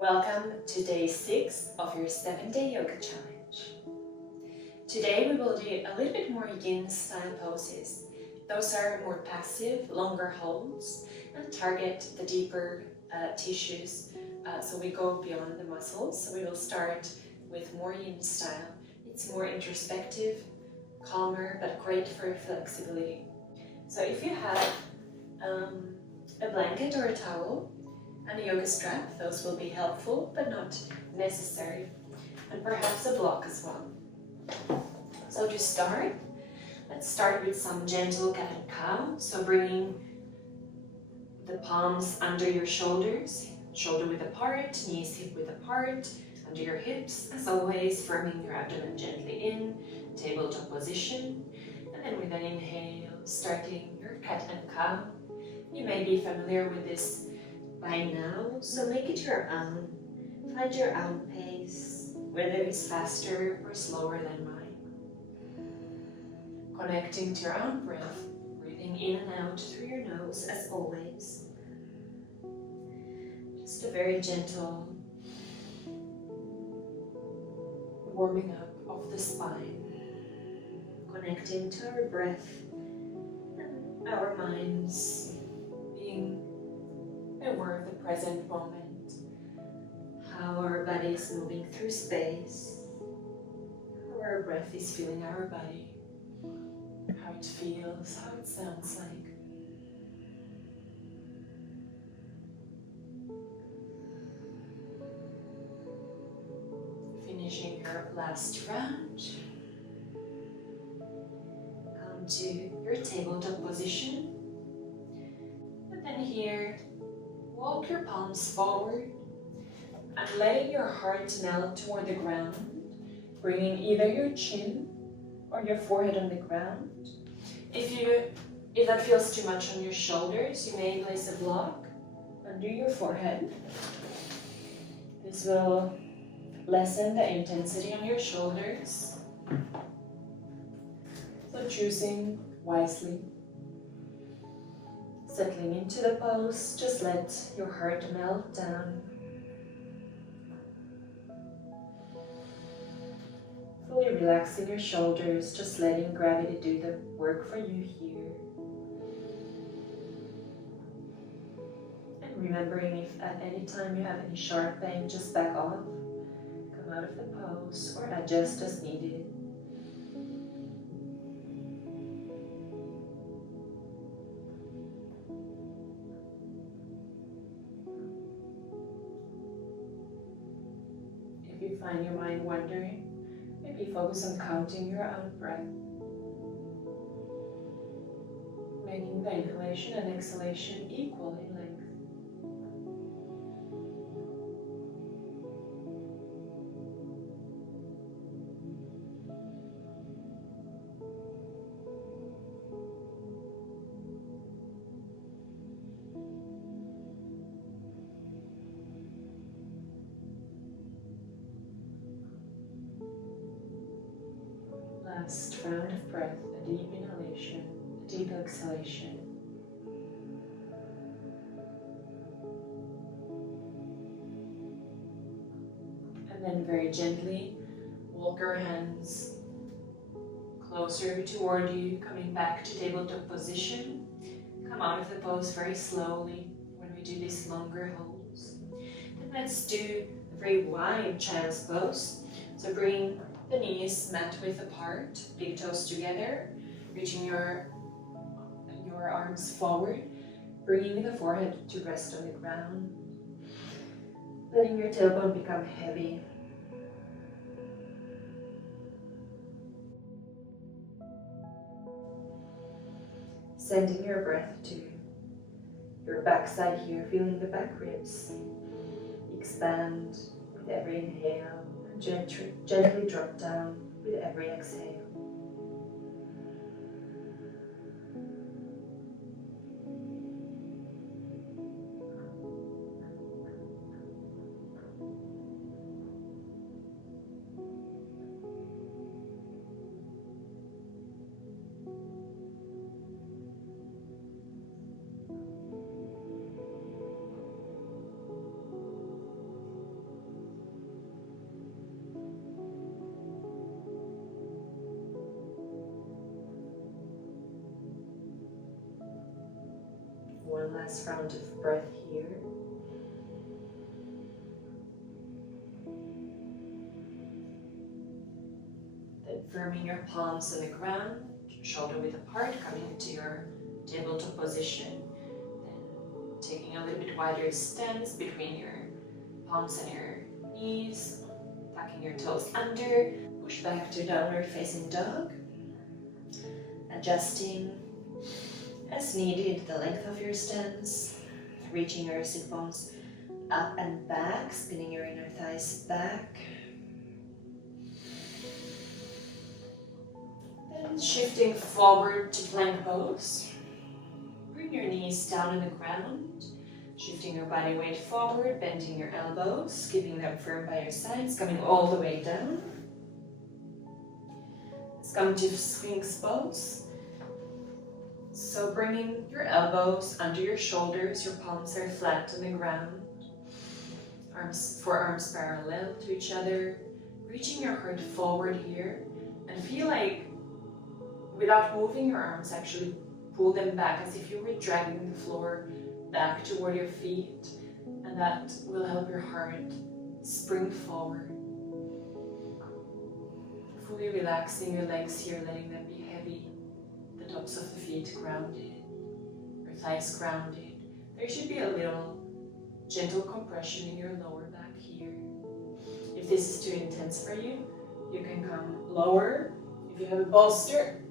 Welcome to day 6 of your 7-day yoga challenge. Today we will do a little bit more yin style poses. Those are more passive, longer holds and target the deeper tissues, so we go beyond the muscles. So we will start with more yin style. It's more introspective, calmer, but great for flexibility. So if you have a blanket or a towel and a yoga strap, those will be helpful but not necessary, and perhaps a block as well. So to start, let's start with some gentle cat and cow. So bringing the palms under your shoulders, shoulder width apart, knees hip width apart, under your hips, as always, firming your abdomen gently in, tabletop position, and then with an inhale, starting your cat and cow. You may be familiar with this by now, so make it your own. Find your own pace, whether it's faster or slower than mine. Connecting to your own breath, breathing in and out through your nose as always. Just a very gentle warming up of the spine. Connecting to our breath and our minds, being aware of the present moment, how our body is moving through space, how our breath is filling our body, how it feels, how it sounds like. Finishing your last round, come to your tabletop position, and then here walk your palms forward and letting your heart melt toward the ground, bringing either your chin or your forehead on the ground. If that feels too much on your shoulders, you may place a block under your forehead. This will lessen the intensity on your shoulders. So choosing wisely. Settling into the pose, just let your heart melt down. Fully relaxing your shoulders, just letting gravity do the work for you here. And remembering, if at any time you have any sharp pain, just back off, come out of the pose, or adjust as needed. If you find your mind wandering, maybe focus on counting your own breath, making the inhalation and exhalation equal in length. Last round of breath, a deep inhalation, a deep exhalation. And then very gently walk your hands closer toward you, coming back to tabletop position. Come out of the pose very slowly when we do these longer holds. Then let's do a very wide child's pose. So bring the knees mat width apart, big toes together, reaching your arms forward, bringing the forehead to rest on the ground, letting your tailbone become heavy. Sending your breath to your backside here, feeling the back ribs expand with every inhale and gently drop down with every exhale. one last round of breath here. Then firming your palms on the ground, shoulder width apart, coming into your tabletop position. Then taking a little bit wider stance between your palms and your knees, tucking your toes under, push back to downward facing dog. Adjusting as needed the length of your stance, reaching your sit bones up and back, spinning your inner thighs back. Then shifting forward to plank pose. Bring your knees down on the ground, shifting your body weight forward, bending your elbows, keeping them firm by your sides, coming all the way down. Let's come to Sphinx pose. So bringing your elbows under your shoulders, your palms are flat on the ground, forearms parallel to each other, reaching your heart forward here, and feel like, without moving your arms, actually pull them back as if you were dragging the floor back toward your feet, and that will help your heart spring forward. Fully relaxing your legs here, letting them be heavy. The tops of the feet grounded, your thighs grounded. There should be a little gentle compression in your lower back here. If this is too intense for you, you can come lower. If you have a bolster,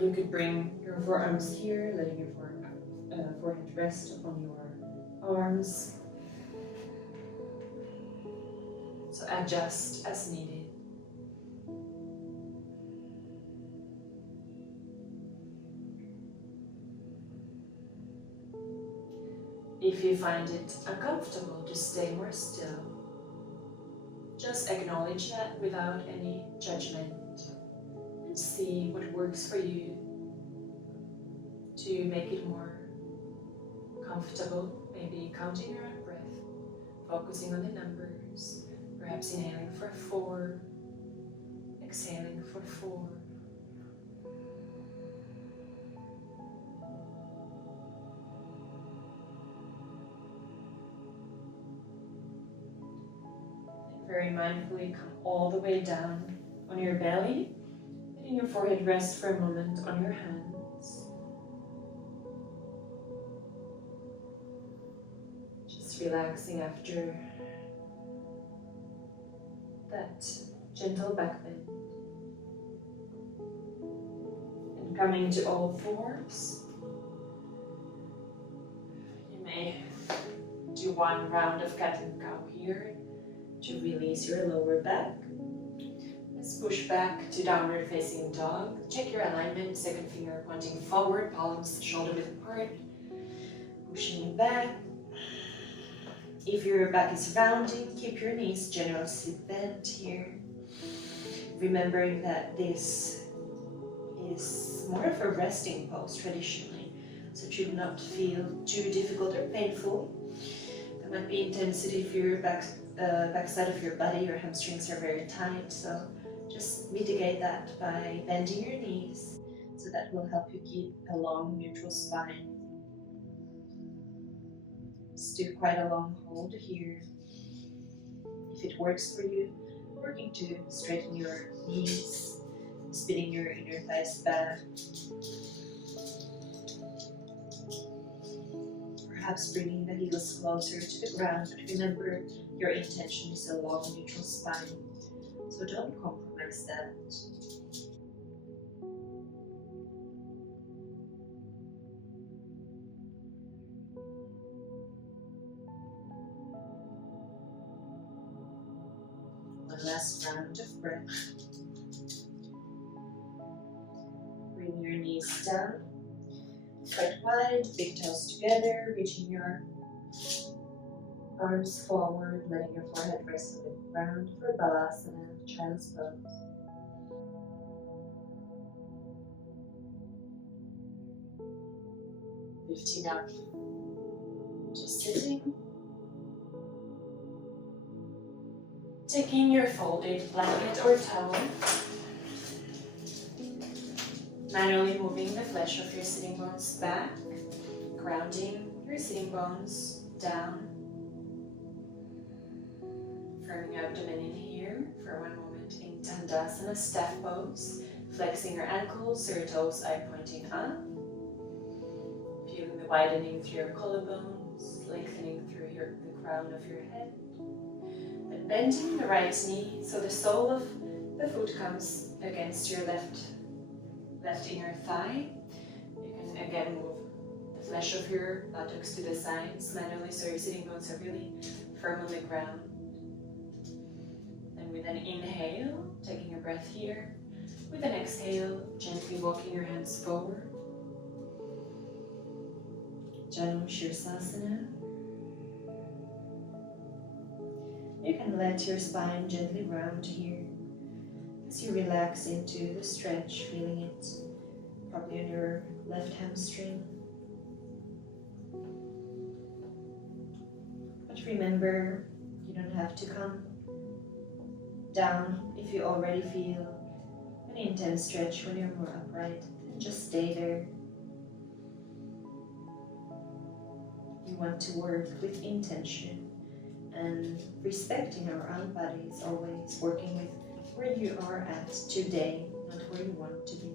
you could bring your forearms here, letting your forehead rest on your arms. So adjust as needed. If you find it uncomfortable, just stay more still. Just acknowledge that without any judgment and see what works for you to make it more comfortable. Maybe counting your own breath, focusing on the numbers, perhaps inhaling for 4, exhaling for 4. Very mindfully come all the way down on your belly, letting your forehead rest for a moment on your hands. Just relaxing after that gentle back bend. And coming to all fours. You may do one round of cat and cow here to release your lower back. Let's push back to downward facing dog. Check your alignment, second finger pointing forward, palms shoulder width apart. Pushing back. If your back is rounding, keep your knees generously bent here. Remembering that this is more of a resting pose traditionally, so it should not feel too difficult or painful. There might be intensity if your backside of your body, your hamstrings are very tight, so just mitigate that by bending your knees, so that will help you keep a long neutral spine. Let's do quite a long hold here. If it works for you, working to straighten your knees, spinning your inner thighs back. Perhaps bringing the heels closer to the ground, but remember your intention is a long neutral spine, so don't compromise that. One last round of breath. Bring your knees down, quite wide, big toes together, reaching your arms forward, letting your forehead rest on the ground for Balasana, Child's Pose. Lifting up, just sitting. Taking your folded blanket or towel, Manually moving the flesh of your sitting bones back, grounding your sitting bones down. Firming your abdomen in here for one moment in Tandasana, staff pose. Flexing your ankles, your toes eye pointing up. Feeling the widening through your collarbones, lengthening through the crown of your head. And bending the right knee so the sole of the foot comes against your left inner thigh. You can again move the flesh of your buttocks to the sides manually so your sitting bones are really firm on the ground. Then with an inhale, taking a breath here. With an exhale, gently walking your hands forward. Janu Shirsasana. You can let your spine gently round here as you relax into the stretch, feeling it probably on your left hamstring. But remember, you don't have to come down if you already feel an intense stretch when you're more upright. Then just stay there. We want to work with intention and respecting our own bodies, always working with where you are at today, not where you want to be.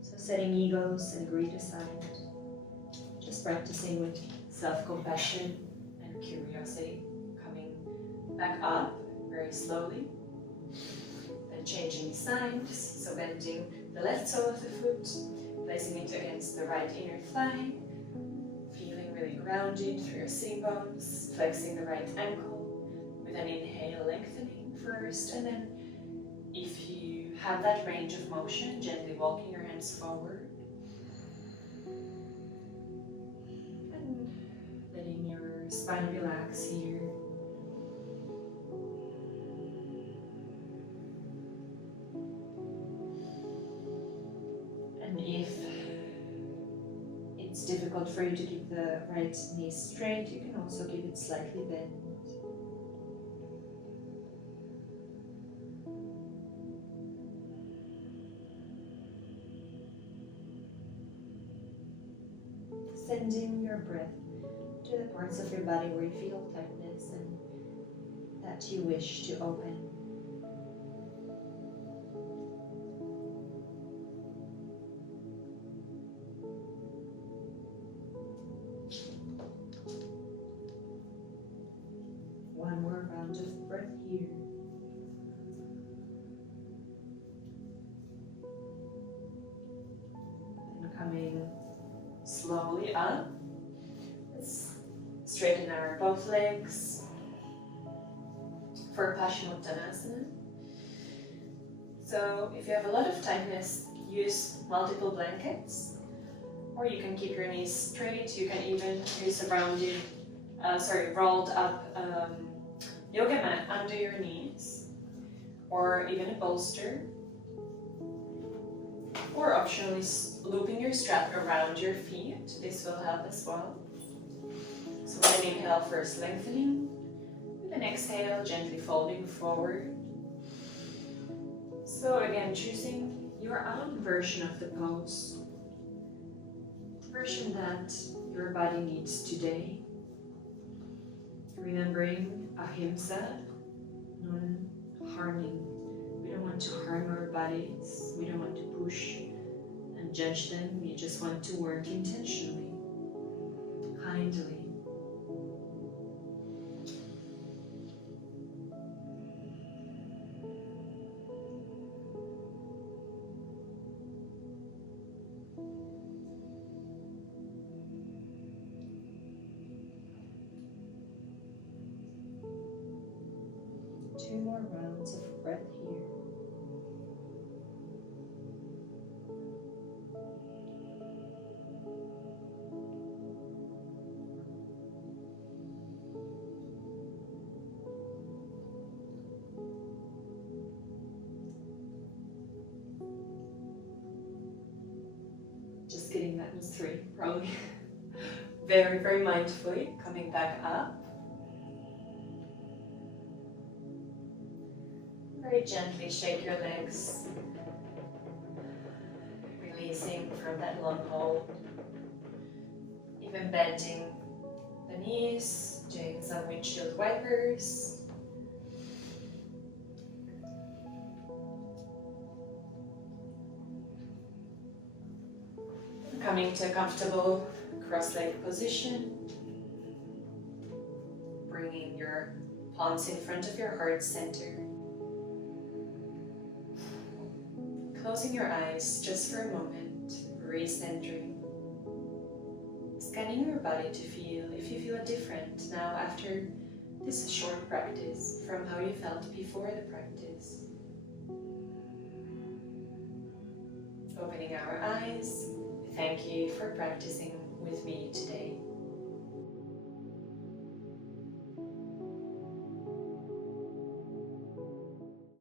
So setting egos and greed aside, just practicing with self-compassion and curiosity, coming back up very slowly. Then changing sides, so bending the left sole of the foot, placing it against the right inner thigh, feeling really grounded through your sitting bones, flexing the right ankle with an inhale, lengthening first, and then if you have that range of motion, gently walking your hands forward and letting your spine relax here. And if it's difficult for you to keep the right knee straight, you can also keep it slightly bent. Sending your breath to the parts of your body where you feel tightness and that you wish to open. One more round of breath here. And coming slowly up. Let's straighten our both legs for Paschimottanasana. So if you have a lot of tightness, use multiple blankets, or you can keep your knees straight. You can even use a rolled up yoga mat under your knees, or even a bolster. Or optionally looping your strap around your feet. This will help as well. So with an inhale, first lengthening. With an exhale, gently folding forward. So again, choosing your own version of the pose. Version that your body needs today. Remembering ahimsa, non-harming. We don't want to harm our bodies. We don't want to push and judge them. We just want to work intentionally, kindly. Two more rounds of breath here. Just kidding, that was 3, probably. Very, very mindfully, coming back up. Very gently shake your legs. from that long hold. Even bending the knees, doing some windshield wipers. Coming to a comfortable cross-legged position. Bringing your palms in front of your heart center. Closing your eyes just for a moment, recentering. Scanning your body to feel if you feel different now after this short practice from how you felt before the practice. Opening our eyes, thank you for practicing with me today.